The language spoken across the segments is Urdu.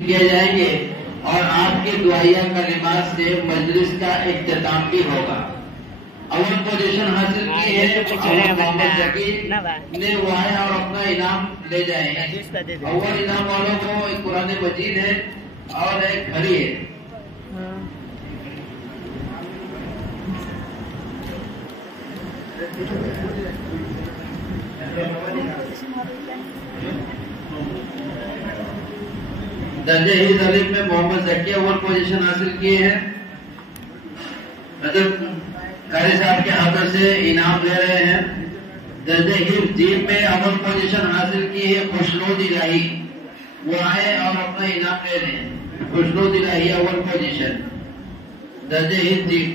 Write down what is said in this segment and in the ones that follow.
کیا جائیں گے اور آپ کے دعائیہ کلمات سے مجلس کا اختتام بھی ہوگا۔ اول پوزیشن حاصل کی ہے محمد ذکی نے، وہ آئے اور اپنا انعام لے جائیں گے۔ اول انعام والوں کو ایک قرآن مجید ہے اور ایک گھڑی ہے۔ درجہ حفظ الف میں محمد ذکی اول پوزیشن حاصل کیے ہیں۔ حضرت قاری صاحب کے ہاتھوں سے انعام لے رہے ہیں۔ درجہ حفظ جیم میں اول پوزیشن حاصل کی ہے خوشنود الہی، وہ آئے اور اپنا انعام لے رہے ہیں۔ خوشنود الہی اول پوزیشن درجہ حفظ جیم۔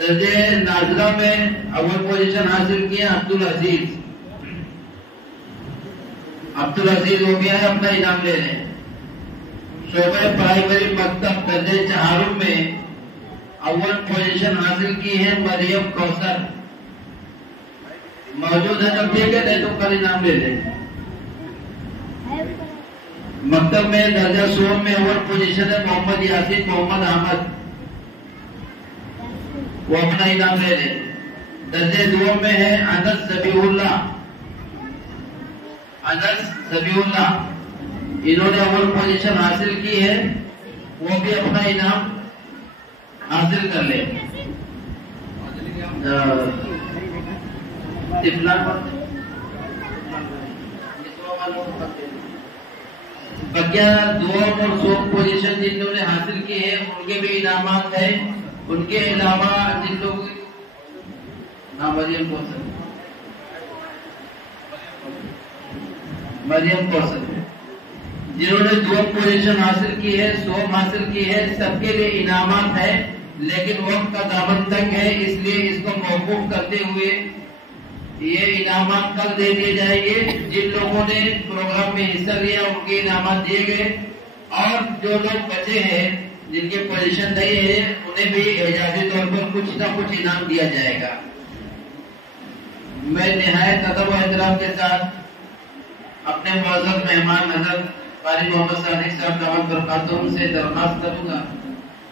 درجہ نازلہ میں اول پوزیشن حاصل کیا عبدالعزیز وہ بھی آئے اپنا انعام لے رہے ہیں۔ شعبہ پرائمری مکتب درجہ چہارم میں اول پوزیشن حاصل کی ہے مریم کوثر، موجود ہے تو ٹھیک ہے، نہیں تو کل انعام لے لیں۔ مکتب میں درجہ سوم میں اول پوزیشن ہے محمد یاسین محمد احمد، وہ اپنا انعام لے لیں۔ درجہ دوم میں ہے انس ذبیح اللہ، انہوں نے اول پوزیشن حاصل کی ہے، وہ بھی اپنا انعام حاصل کر لیں۔ بقیہ دوم اور سوم پوزیشن جن لوگوں نے حاصل کی ہے ان کے بھی انعامات ہیں۔ ان کے علاوہ جن لوگوں مریم کوثر جنہوں نے دوم پوزیشن حاصل کی ہے، سوم حاصل کی ہے، سب کے لیے انعامات ہیں، لیکن وقت کا دامن تنگ ہے، اس لیے اس کو موقوف کرتے ہوئے یہ انعامات کل دے دیے جائیں گے۔ جن لوگوں نے پروگرام میں حصہ لیا ان کے انعامات دیے گئے، اور جو لوگ بچے ہیں جن کے پوزیشن نہیں ہے انہیں بھی اعزازی طور پر کچھ نہ کچھ انعام دیا جائے گا۔ میں نہایت ادب و احترام کے ساتھ اپنے معزز مہمان حضرت قاری محمد صادق صاحب دامت برکاتہم سے درخواست کروں گا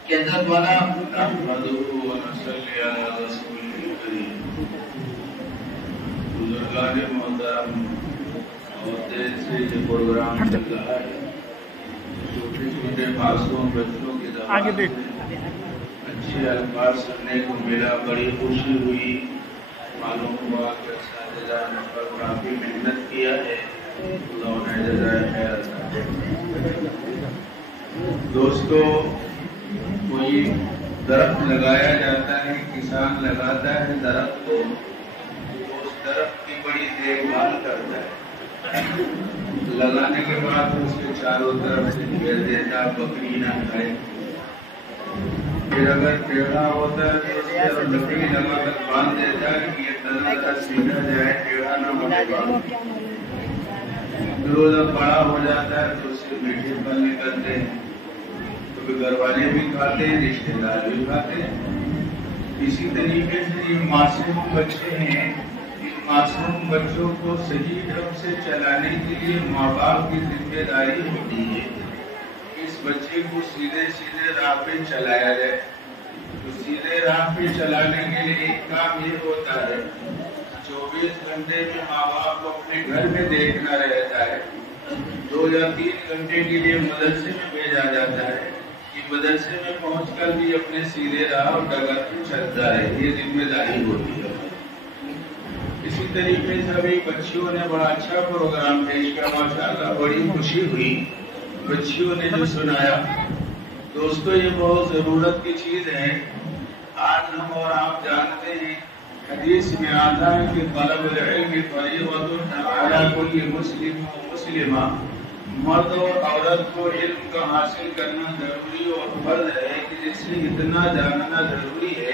کہ حضرت والا بزرگان محترم اور دیر سے یہ پروگرام چل رہا ہے، چھوٹے چھوٹے معصوم بچوں کی زبان سے اچھے الفاظ سننے کو ملا، بڑی خوشی ہوئی۔ معلوم ہوا کہ اساتذہ نے پر کافی محنت کیا ہے، اللہ نے جزائے خیر عطا فرمائے۔ دوستو، کوئی درخت لگایا جاتا ہے، کسان لگاتا ہے درخت کو، اس درخت کی بڑی دیکھ بھال کرتا ہے، لگانے کے بعد اس کے چاروں طرف سے گھیر دیتا بکری نہ کھائے۔ پھر اگر ٹیڑھا ہوتا ہے تو اس پر لکڑی لگا کر باندھ دیتا ہے کہ یہ تنا کا سیدھا جائے، ٹیڑھا نہ ہونے پائے۔ روزہ بڑا ہو جاتا ہے تو اس سے میٹھے پھل نکلتے ہیں، کیونکہ گھر والے بھی کھاتے ہیں، رشتے دار بھی کھاتے ہیں۔ اسی طریقے سے یہ معصوم بچے ہیں، ان معصوم بچوں کو صحیح ڈھنگ سے چلانے کے لیے ماں باپ کی ذمہ داری ہوتی ہے، اس بچے کو سیدھے راہ پہ چلایا جائے۔ تو سیدھے راہ پہ چلانے کے لیے ایک کام یہ ہوتا ہے، 24 گھنٹے میں ماں باپ کو اپنے گھر میں دیکھنا رہتا ہے، 2 یا 3 گھنٹے کے لیے مدرسے میں بھیجا جاتا ہے کہ مدرسے میں پہنچ کر بھی اپنے سیدھے راہ اور ڈگر پہ چلتا ہے، یہ ذمہ داری ہوتی ہے۔ اسی طریقے سے ابھی بچیوں نے بڑا اچھا پروگرام پیش کیا، ماشاءاللہ بڑی خوشی ہوئی بچیوں نے جو سنایا۔ دوستو، یہ بہت ضرورت کی چیز ہے۔ آج ہم اور آپ جانتے ہیں، حدیث میں آتا ہے کہ طلب العلم فریضۃ علی کل مسلم و مسلمہ، مرد اور عورت کو علم کا حاصل کرنا ضروری اور فرض ہے کہ جس سے اتنا جاننا ضروری ہے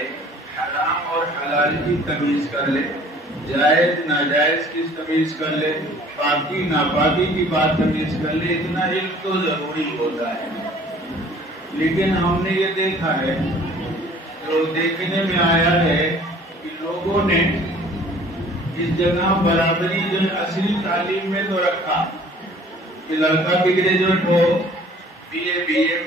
حرام اور حلال کی تمیز کر لے، جائز ناجائز کی تمیز کر لے، پاکی ناپاکی کی بات تمیز کر لے، اتنا علم تو ضروری ہوتا ہے۔ لیکن ہم نے یہ دیکھا ہے، جو دیکھنے میں آیا ہے کہ لوگوں نے اس جگہ برابری جو اصلی تعلیم میں تو رکھا کہ لڑکا کی گریجویٹ ہو، BA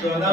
14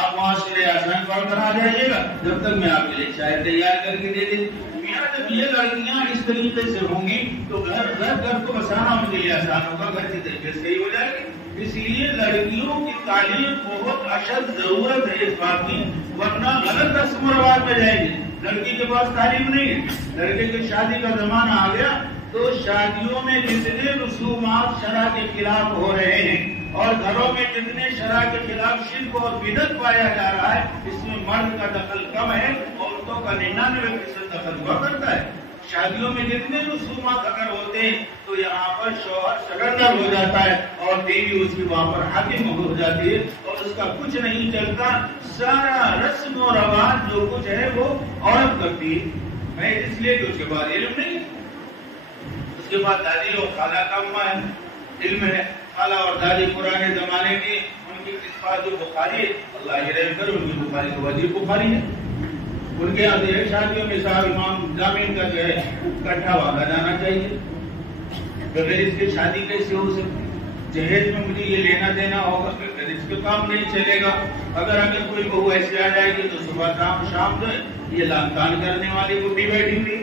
آپ وہاں سے آسان پڑھ کر آ جائیے گا، جب تک میں آپ کے لیے چائے تیار کر کے دے دیں۔ میاں جب یہ لڑکیاں اس طریقے سے ہوں گی تو گھر کو بسانا ان کے لیے آسان ہوگا، گھر کی طریقے سے صحیح ہو جائے گی۔ اس لیے لڑکیوں کی تعلیم بہت اشد ضرورت ہے اس بات کی، ورنہ غلط رسم و رواج میں جائیں گے۔ لڑکی کے پاس تعلیم نہیں ہے، لڑکے کی شادی کا زمانہ آ گیا تو شادیوں میں جتنے رسومات شرع کے خلاف ہو رہے ہیں اور گھروں میں جتنے شرع کے خلاف شرک اور بدعت پایا جا رہا ہے، اس میں مرد کا دخل کم ہے، عورتوں کا 99% دخل ہوا کرتا ہے۔ شادیوں میں جتنے رسومات اگر ہوتے ہیں تو یہاں پر شوہر سرنڈر ہو جاتا ہے اور بیوی اس کی وہاں پر حاکم ہو جاتی ہے اور اس کا کچھ نہیں چلتا، سارا رسم و رواج جو کچھ ہے وہ عورت کرتی ہے۔ میں اس لیے کہ اس کے بعد علم نہیں، اس کے بعد دادی اور خالہ کا اماں ہے، علم ہے۔ خالہ اور دادی پرانے زمانے کی ان کی قصہ جو بخاری ہے، اللہ رحم کرے، ان کی بخاری تو وزیر بخاری ہے۔ ان کے یہاں شادیوں میں صاحب امام زمین کا جو ہے کٹھا والا جانا چاہیے، بغیر اس کے شادی کیسے ہو سکتی؟ جہیز میں مجھے یہ لینا دینا ہوگا، بغیر اس کے کام نہیں چلے گا۔ اگر کوئی بہو ایسی آ جائے گی تو صبح شام جو ہے یہ لان تان کرنے والی بڈھی بیٹھی ہوئی،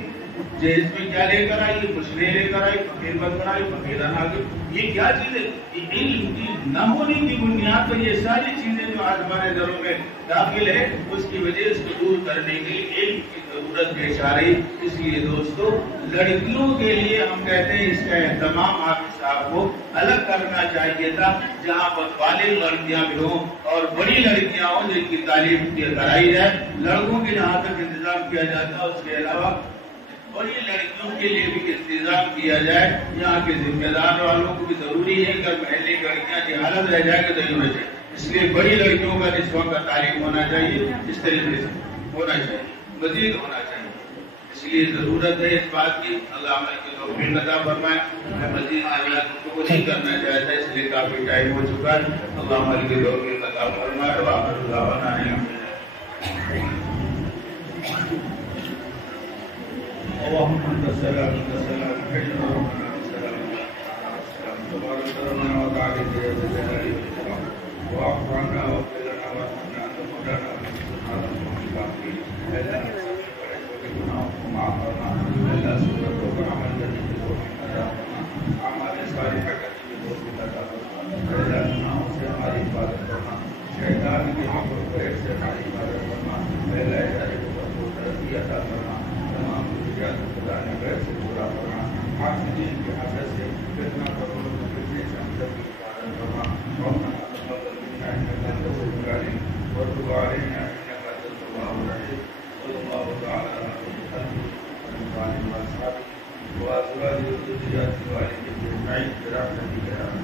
جہیز میں کیا لے کر آئی، کچھ نہیں لے کر آئی، فقیر بن کر آئی، فقیران آ گئی۔ یہ کیا چیز ہے؟ علم کی نہ ہونے کی بنیاد پر یہ ساری چیزیں جو آج ہمارے گھروں میں داخل ہے، اس کی وجہ اس کو دور کرنے کے لیے علم کی ضرورت پیش آ رہی۔ اس لیے دوستو، لڑکیوں کے لیے ہم کہتے ہیں اس کا اہتمام حافظ صاحب کو الگ کرنا چاہیے تھا، جہاں پر بالغ لڑکیاں بھی ہوں اور بڑی لڑکیاں ہوں جن کی تعلیم کرائی جائے۔ لڑکوں کے جہاں تک انتظام کیا جاتا ہے، اس کے علاوہ اور یہ لڑکیوں کے لیے بھی انتظام کیا جائے۔ یہاں کے ذمہ دار والوں کو بھی ضروری ہے کہ محلے کی لڑکیاں جہالت رہ جائے گا تو یہ رہ جائے، اس لیے بڑی لڑکیوں کا نسواں کا تعلیم ہونا چاہیے، اس طریقے سے ہونا چاہیے، مزید ہونا چاہیے۔ اس لیے ضرورت ہے اس بات کی، اللہ عمل کی توفیق عطا فرمائے۔ میں مزید کو نہیں کرنا چاہتا، اس لیے کافی ٹائم ہو چکا ہے۔ اللہ عمل کی توفیق عطا فرمائے۔ وآخر دعوانا اللهم انت السلام ومنك السلام تبارك ربنا وتعالى يا ذا الجلال والاكرام واعف عنا واغفر لنا وارحمنا انت مولانا ونصرنا على القوم الكافرين الا وما اعطانا الا سنه وعمل الذي تزورنا اعمال صالحه تزورنا الا تنام سے ہماری عبادت کرنا، شیطان کی حق و غیر سے ہماری عبادت کرنا، الا ادارے کو ترقی عطا کرنا، تمام خدا نے غیر سے پورا کرنا، حاکمین کی حدت سے کتنا کروں کتنے سے ہم سب کی حفاظت کرنا، اور تقبل منا انك انت السميع العليم وتب علينا انك انت التواب الرحيم صلى الله تعالى على محمد وعلى اله وصحبه وازواجه وذرياته وآله اجمعين برحمتك يا